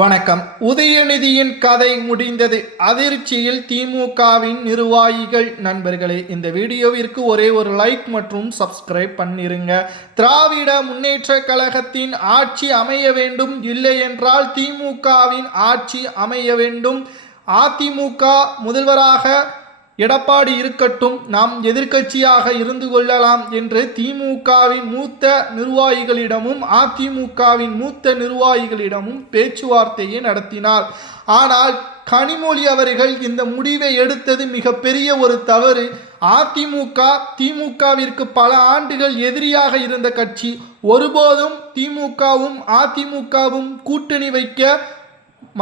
வணக்கம். உதயநிதியின் கதை முடிந்தது. அதிர்ச்சியில் திமுகவின் நிர்வாகிகள். நண்பர்களே, இந்த வீடியோவிற்கு ஒரே ஒரு லைக் மற்றும் சப்ஸ்கிரைப் பண்ணிருங்க. திராவிட முன்னேற்ற கழகத்தின் ஆட்சி அமைய வேண்டும், இல்லை என்றால் திமுகவின் ஆட்சி அமைய வேண்டும். அதிமுக முதல்வராக எடப்பாடி இருக்கட்டும், நாம் எதிர்க்கட்சியாக இருந்து கொள்ளலாம் என்று திமுகவின் மூத்த நிர்வாகிகளிடமும் அதிமுகவின் மூத்த நிர்வாகிகளிடமும் பேச்சுவார்த்தையை நடத்தினார். ஆனால் கனிமொழி அவர்கள் இந்த முடிவை எடுத்தது மிகப்பெரிய ஒரு தவறு. அதிமுக திமுகவிற்கு பல ஆண்டுகள் எதிரியாக இருந்த கட்சி. ஒருபோதும் திமுகவும் அதிமுகவும் கூட்டணி வைக்க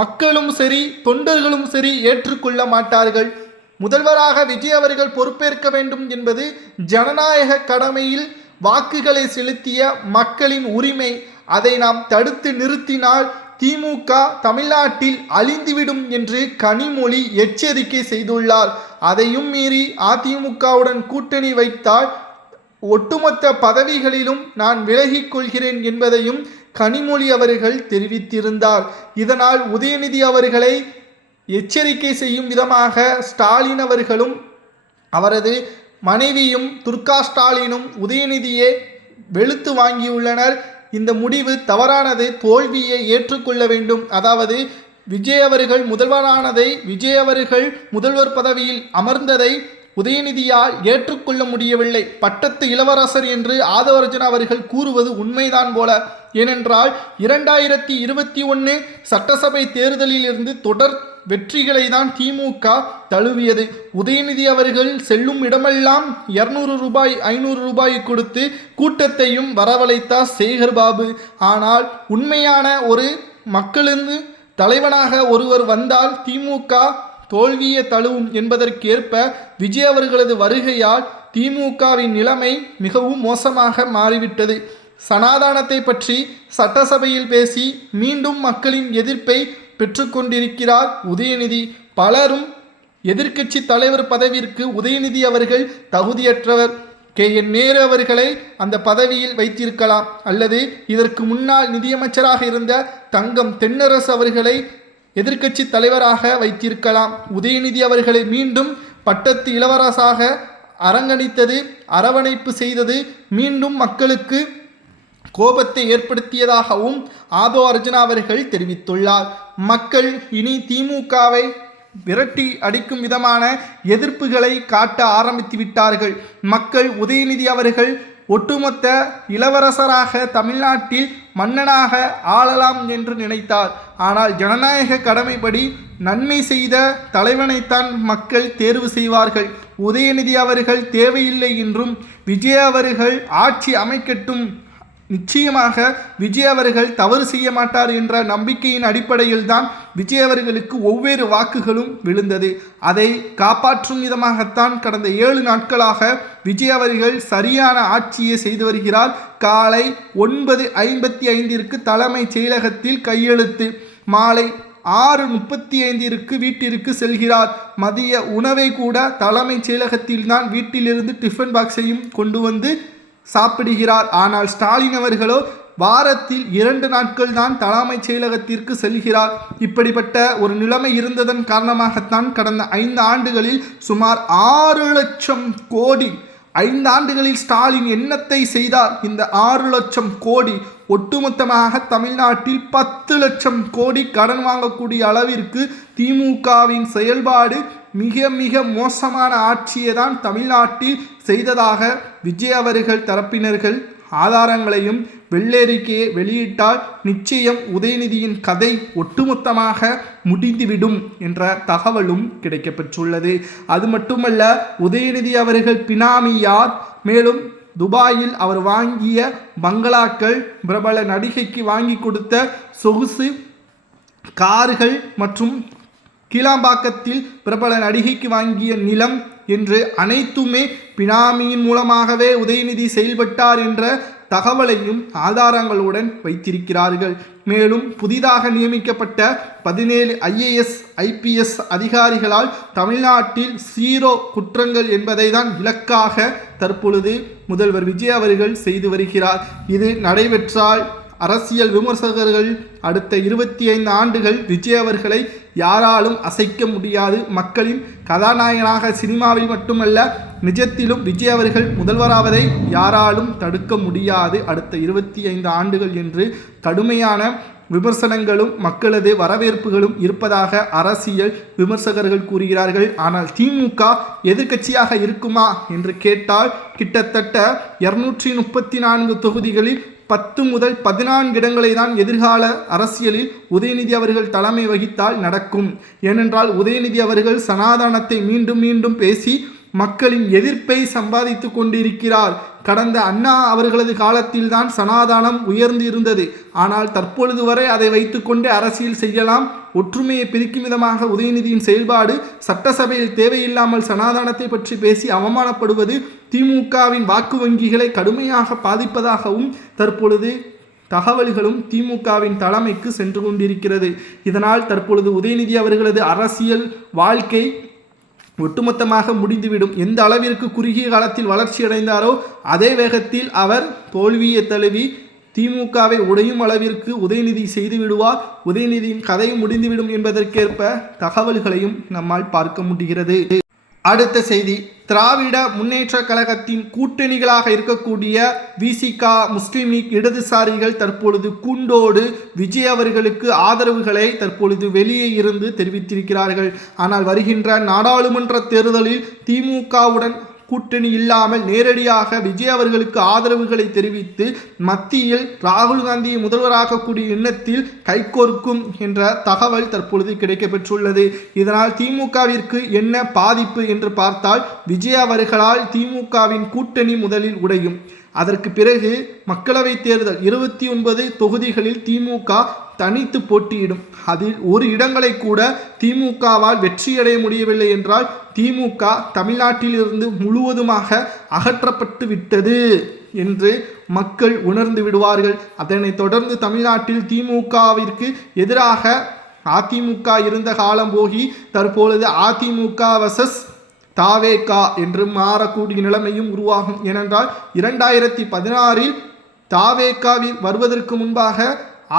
மக்களும் சரி தொண்டர்களும் சரி ஏற்றுக்கொள்ள மாட்டார்கள். முதல்வராக விஜய் அவர்கள் பொறுப்பேற்க வேண்டும் என்பது ஜனநாயக கடமையில் வாக்குகளை செலுத்திய மக்களின் உரிமை. அதை நாம் தடுத்து நிறுத்தினால் திமுக தமிழ்நாட்டில் அழிந்துவிடும் என்று கனிமொழி எச்சரிக்கை செய்துள்ளார். அதையும் மீறி அதிமுகவுடன் கூட்டணி வைத்தால் ஒட்டுமொத்த பதவிகளிலும் நான் விலகிக் கொள்கிறேன் என்பதையும் கனிமொழி அவர்கள் தெரிவித்திருந்தார். இதனால் உதயநிதி அவர்களை எச்சரிக்கை செய்யும் விதமாக ஸ்டாலின் அவர்களும் அவரது மனைவியும் துர்கா ஸ்டாலினும் உதயநிதியை வெளுத்து வாங்கியுள்ளனர். இந்த முடிவு தவறானது, தோல்வியை ஏற்றுக்கொள்ள வேண்டும். அதாவது விஜய் அவர்கள் முதல்வரானதை, விஜய் அவர்கள் முதல்வர் பதவியில் அமர்ந்ததை உதயநிதியால் ஏற்றுக்கொள்ள முடியவில்லை. பட்டத்து இளவரசர் என்று ஆதவர்ஜன் அவர்கள் கூறுவது உண்மைதான் போல. ஏனென்றால் 2021 சட்டசபை தேர்தலில் இருந்து தொடர் வெற்றிகளை தான் திமுக தழுவியது. உதயநிதி அவர்கள் செல்லும் இடமெல்லாம் 200 ரூபாய் 500 ரூபாய் கொடுத்து கூட்டத்தையும் வரவழைத்தார் சேகர் பாபு. ஆனால் உண்மையான ஒரு மக்களின் தலைவனாக ஒருவர் வந்தால் திமுக தோல்வியை தழுவும் என்பதற்கேற்ப விஜய் அவர்களது வருகையால் திமுகவின் நிலைமை மிகவும் மோசமாக மாறிவிட்டது. சனாதானத்தை பற்றி சட்டசபையில் பேசி மீண்டும் மக்களின் எதிர்ப்பை பெற்றுக்கொண்டிருக்கிறார் உதயநிதி. பலரும் எதிர்க்கட்சி தலைவர் பதவிற்கு உதயநிதி அவர்கள் தகுதியற்றவர், KN நேரு அவர்களை அந்த பதவியில் வைத்திருக்கலாம், அல்லது இதற்கு முன்னால் நிதியமைச்சராக இருந்த தங்கம் தென்னரசு அவர்களை எதிர்க்கட்சி தலைவராக வைத்திருக்கலாம். உதயநிதி அவர்களை மீண்டும் பட்டத்து இளவரசாக அரங்கணித்தது, அரவணைப்பு செய்தது மீண்டும் மக்களுக்கு கோபத்தை ஏற்படுத்தியதாகவும் ஆதோ அர்ஜுனா அவர்கள் தெரிவித்துள்ளார். மக்கள் இனி திமுகவை விரட்டி அடிக்கும் விதமான எதிர்ப்புகளை காட்ட ஆரம்பித்து விட்டார்கள். மக்கள் உதயநிதி அவர்கள் ஒட்டுமொத்த இளவரசராக தமிழ்நாட்டில் மன்னனாக ஆளலாம் என்று நினைத்தார். ஆனால் ஜனநாயக கடமைப்படி நன்மை செய்த தலைவனைத்தான் மக்கள் தேர்வு செய்வார்கள். உதயநிதி அவர்கள் தேவையில்லை என்றும் விஜய் அவர்கள் ஆட்சி அமைக்கட்டும், நிச்சயமாக விஜய் அவர்கள் தவறு செய்ய மாட்டார் என்ற நம்பிக்கையின் அடிப்படையில் தான் விஜய் அவர்களுக்கு ஒவ்வொரு வாக்குகளும் விழுந்தது. அதை காப்பாற்றும் விதமாகத்தான் கடந்த 7 நாட்களாக விஜய் அவர்கள் சரியான ஆட்சியை செய்து வருகிறார். காலை 9:55 தலைமைச் செயலகத்தில் கையெழுத்து, மாலை 6:35 வீட்டிற்கு செல்கிறார். மதிய உணவை கூட தலைமைச் செயலகத்தில் தான் வீட்டிலிருந்து டிஃபன் பாக்ஸையும் கொண்டு வந்து சாப்பிடுகிறார். ஆனால் ஸ்டாலின் அவர்களோ வாரத்தில் 2 நாட்கள் தான் தலைமைச் செயலகத்திற்கு செல்கிறார். இப்படிப்பட்ட ஒரு நிலைமை இருந்ததன் காரணமாகத்தான் கடந்த 5 ஆண்டுகளில் சுமார் 6 லட்சம் கோடி 5 ஆண்டுகளில் ஸ்டாலின் என்னத்தை செய்தார்? இந்த 6 லட்சம் கோடி ஒட்டுமொத்தமாக தமிழ்நாட்டில் 10 லட்சம் கோடி கடன் வாங்கக்கூடிய அளவிற்கு திமுகவின் செயல்பாடு மிக மிக மோசமான ஆட்சியை தான் தமிழ்நாட்டில் செய்ததாக விஜய் அவர்கள் தரப்பினர்கள் ஆதாரங்களையும் வெள்ளரிக்கையை வெளியிட்டால் நிச்சயம் உதயநிதியின் கதை ஒட்டுமொத்தமாக முடிந்துவிடும் என்ற தகவலும் கிடைக்கப்பெற்றுள்ளது. அது மட்டுமல்ல, உதயநிதி அவர்கள் பினாமி யார்? மேலும் துபாயில் அவர் வாங்கிய பங்களாக்கள், பிரபல நடிகைக்கு வாங்கி கொடுத்த சொகுசு கார்கள் மற்றும் கீழாம்பாக்கத்தில் பிரபல நடிகைக்கு வாங்கிய நிலம் என்று அனைத்துமே பினாமியின் மூலமாகவே உதயநிதி செயல்பட்டார் என்ற தகவலையும் ஆதாரங்களுடன் வைத்திருக்கிறார்கள். மேலும் புதிதாக நியமிக்கப்பட்ட 17 IAS IPS அதிகாரிகளால் தமிழ்நாட்டில் 0 குற்றங்கள் என்பதை தான் இலக்காக தற்பொழுது முதல்வர் விஜய் அவர்கள் செய்து வருகிறார். இது நடைபெற்றால் அரசியல் விமர்சகர்கள் அடுத்த 25 ஆண்டுகள் விஜய் அவர்களை யாராலும் அசைக்க முடியாது. மக்களின் கதாநாயகனாக சினிமாவில் மட்டுமல்ல நிஜத்திலும் விஜய் அவர்கள் முதல்வராவதை யாராலும் தடுக்க முடியாது அடுத்த 25 ஆண்டுகள் என்று கடுமையான விமர்சனங்களும் மக்களது வரவேற்புகளும் இருப்பதாக அரசியல் விமர்சகர்கள் கூறுகிறார்கள். ஆனால் திமுக எதிர்க்கட்சியாக இருக்குமா என்று கேட்டால் கிட்டத்தட்ட 234 தொகுதிகளில் 10 முதல் 14 இடங்களை தான் எதிர்கால அரசியலில் உதயநிதி அவர்கள் தலைமை வகித்தால் நடக்கும். ஏனென்றால் உதயநிதி அவர்கள் சனாதனத்தை மீண்டும் மீண்டும் பேசி மக்களின் எதிர்ப்பை சம்பாதித்து கொண்டிருக்கிறார். கடந்த அண்ணா அவர்களது காலத்தில் தான் சனாதானம் உயர்ந்து இருந்தது. ஆனால் தற்பொழுது வரை அதை வைத்துக்கொண்டே அரசியல் செய்யலாம். ஒற்றுமையை பிரிக்கும் விதமாக உதயநிதியின் செயல்பாடு சட்டசபையில் தேவையில்லாமல் சனாதானத்தை பற்றி பேசி அவமானப்படுவது திமுகவின் வாக்கு வங்கிகளை கடுமையாக பாதிப்பதாகவும் தற்பொழுது தகவல்களும் திமுகவின் தலைமைக்கு சென்று கொண்டிருக்கிறது. இதனால் தற்பொழுது உதயநிதி அவர்களது அரசியல் வாழ்க்கை ஒட்டுமொத்தமாக முடிந்துவிடும். எந்த அளவிற்கு குறுகிய காலத்தில் வளர்ச்சி அடைந்தாரோ அதே வேகத்தில் அவர் தோல்வியை தழுவி திமுகவை உடையும் அளவிற்கு உதயநிதி செய்து விடுவார். உதயநிதியின் கதையும் முடிந்துவிடும் என்பதற்கேற்ப தகவல்களையும் நம்மால் பார்க்க முடிகிறது. அடுத்த செய்தி, திராவிட முன்னேற்ற கழகத்தின் கூட்டணிகளாக இருக்கக்கூடிய விசிக, முஸ்லிம் லீக், இடதுசாரிகள் தற்பொழுது கூண்டோடு விஜய் அவர்களுக்கு ஆதரவுகளை தற்பொழுது வெளியே இருந்து தெரிவித்திருக்கிறார்கள். ஆனால் வருகின்ற நாடாளுமன்ற தேர்தலில் திமுகவுடன் கூட்டணி இல்லாமல் நேரடியாக விஜய் அவர்களுக்கு ஆதரவுகளை தெரிவித்து மத்தியில் ராகுல் காந்தியை முதல்வராக்கக்கூடிய எண்ணத்தில் கைகோர்க்கும் என்ற தகவல் தற்பொழுது கிடைக்கப்பெற்றுள்ளது. இதனால் திமுகவிற்கு என்ன பாதிப்பு என்று பார்த்தால் விஜய் அவர்களால் திமுகவின் கூட்டணி முதலில் உடையும். அதற்கு பிறகு மக்களவைத் தேர்தல் 29 தொகுதிகளில் திமுக தனித்து போட்டியிடும். அதில் ஒரு இடங்களை கூட திமுகவால் வெற்றியடைய முடியவில்லை என்றால் திமுக தமிழ்நாட்டிலிருந்து முழுவதுமாக அகற்றப்பட்டு விட்டது என்று மக்கள் உணர்ந்து விடுவார்கள். அதனைத் தொடர்ந்து தமிழ்நாட்டில் திமுகவிற்கு எதிராக அதிமுக இருந்த காலம் போகி தற்பொழுது அதிமுக வர்சஸ் தாவேகா என்று மாறக்கூடிய நிலைமையும் உருவாகும். ஏனென்றால் 2016 தாவேகாவில் வருவதற்கு முன்பாக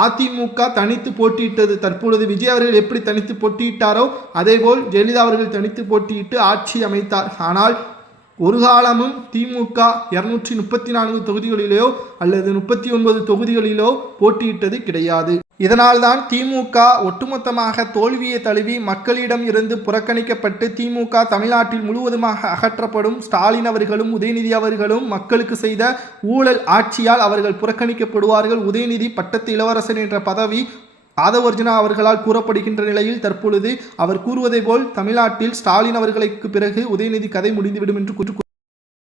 அதிமுக தனித்து போட்டியிட்டது. தற்பொழுது விஜய் அவர்கள் எப்படி தனித்து போட்டியிட்டாரோ அதேபோல் ஜெயலலிதா அவர்கள் தனித்து போட்டியிட்டு ஆட்சி அமைத்தார். ஆனால் ஒரு காலமும் திமுக 234 தொகுதிகளிலோ அல்லது 39 தொகுதிகளிலோ போட்டியிட்டது கிடையாது. இதனால்தான் திமுக ஒட்டுமொத்தமாக தோல்வியை தழுவி மக்களிடம் இருந்து புறக்கணிக்கப்பட்டு திமுக தமிழ்நாட்டில் முழுவதுமாக அகற்றப்படும். ஸ்டாலின் அவர்களும் உதயநிதி அவர்களும் மக்களுக்கு செய்த ஊழல் ஆட்சியால் அவர்கள் புறக்கணிக்கப்படுவார்கள். உதயநிதி பட்டத்து இளவரசன் என்ற பதவி ஆதவர்ஜுனா அவர்களால் கூறப்படுகின்ற நிலையில் தற்பொழுது அவர் கூறுவதை போல் தமிழ்நாட்டில் ஸ்டாலின் அவர்களுக்கு பிறகு உதயநிதி கதை முடிந்துவிடும் என்று